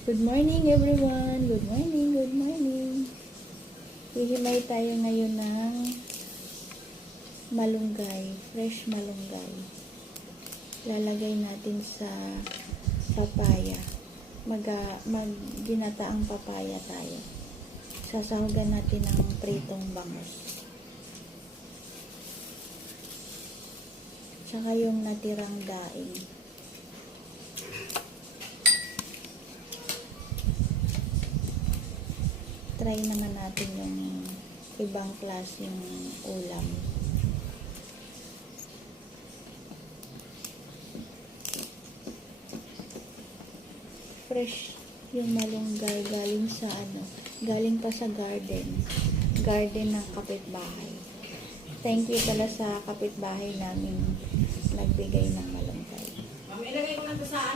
Good morning everyone. Good morning, good morning. Hihimay tayo ngayon ng malunggay, fresh malunggay. Lalagay natin sa papaya. Ginataang papaya tayo. Sasahugan natin ng pritong bangus. Tsaka yung natirang daing. Try naman natin yung ibang klaseng ulam. Fresh yung malunggay galing pa sa garden ng kapitbahay. Thank you pala sa kapitbahay namin nagbigay ng malunggay. Ma'am, ilagay ko na to sa